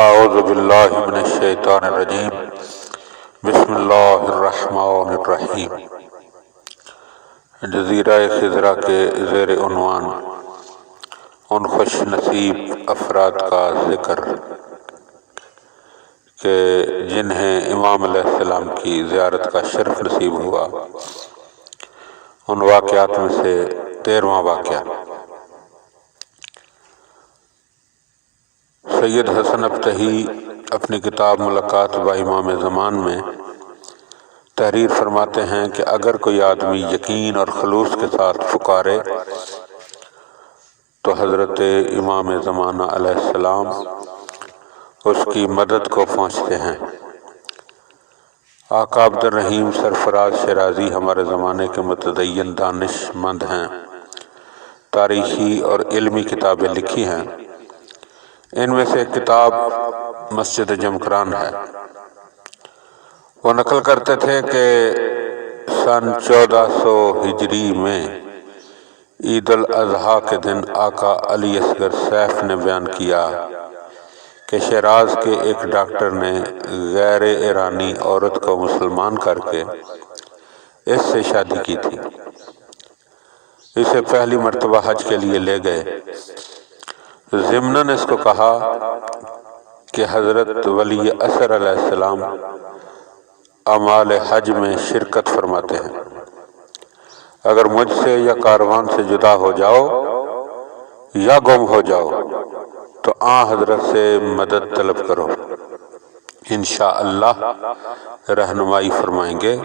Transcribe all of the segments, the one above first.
اعوذ باللہ من الشیطان الرجیم بسم اللہ الرحمن الرحیم۔ جزیرہ خضرہ کے زیر عنوان ان خوش نصیب افراد کا ذکر کہ جنہیں امام علیہ السلام کی زیارت کا شرف نصیب ہوا، ان واقعات میں سے 13واں واقعہ۔ سید حسن ابتہی اپنی کتاب ملاقات با امام زمان میں تحریر فرماتے ہیں کہ اگر کوئی آدمی یقین اور خلوص کے ساتھ پکارے تو حضرت امام زمانہ علیہ السلام اس کی مدد کو پہنچتے ہیں۔ آقا عبد الرحیم سرفراز شیرازی ہمارے زمانے کے متدین دانش مند ہیں، تاریخی اور علمی کتابیں لکھی ہیں۔ ان میں سے ایک کتاب مسجد جمکران ہے۔ وہ نقل کرتے تھے کہ سن 1400 ہجری میں عید الاضحیٰ کے دن آقا علی اصغر سیف نے بیان کیا کہ شیراز کے ایک ڈاکٹر نے غیر ایرانی عورت کو مسلمان کر کے اس سے شادی کی تھی۔ اسے پہلی مرتبہ حج کے لیے لے گئے۔ ضمناً اس کو کہا کہ حضرت ولی اثر علیہ السلام اعمال حج میں شرکت فرماتے ہیں، اگر مجھ سے یا کاروان سے جدا ہو جاؤ یا گم ہو جاؤ تو حضرت سے مدد طلب کرو، انشاءاللہ رہنمائی فرمائیں گے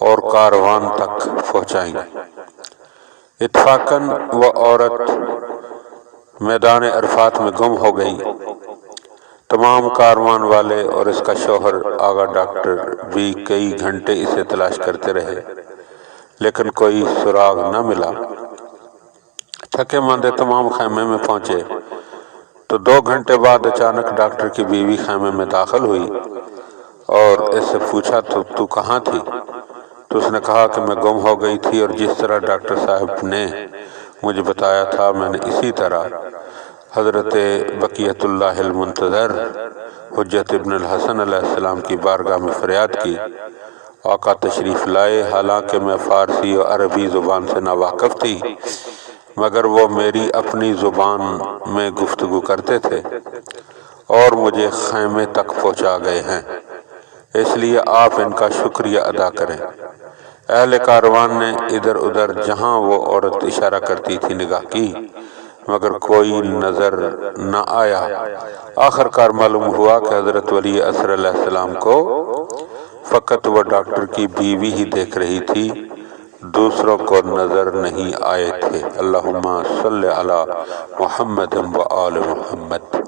اور کاروان تک پہنچائیں گے۔ اتفاقاً وہ عورت میدان عرفات میں گم ہو گئی۔ تمام کاروان والے اور اس کا شوہر آغا ڈاکٹر بھی کئی گھنٹے اسے تلاش کرتے رہے، لیکن کوئی سراغ نہ ملا۔ تھکے ماندے تمام خیمے میں پہنچے تو 2 گھنٹے بعد اچانک ڈاکٹر کی بیوی خیمے میں داخل ہوئی اور اس سے پوچھا تو کہاں تھی؟ تو اس نے کہا کہ میں گم ہو گئی تھی، اور جس طرح ڈاکٹر صاحب نے مجھے بتایا تھا میں نے اسی طرح حضرت بقیت اللہ المنتظر حجت ابن الحسن علیہ السلام کی بارگاہ میں فریاد کی۔ آقا تشریف لائے، حالانکہ میں فارسی اور عربی زبان سے ناواقف تھی، مگر وہ میری اپنی زبان میں گفتگو کرتے تھے اور مجھے خیمے تک پہنچا گئے ہیں، اس لیے آپ ان کا شکریہ ادا کریں۔ اہل کاروان نے ادھر ادھر جہاں وہ عورت اشارہ کرتی تھی نگاہ کی، مگر کوئی نظر نہ آیا۔ آخر کار معلوم ہوا کہ حضرت ولی اثر علیہ السلام کو فقط وہ ڈاکٹر کی بیوی ہی دیکھ رہی تھی، دوسروں کو نظر نہیں آئے تھے۔ اللہم صلی علی محمد و آل محمد۔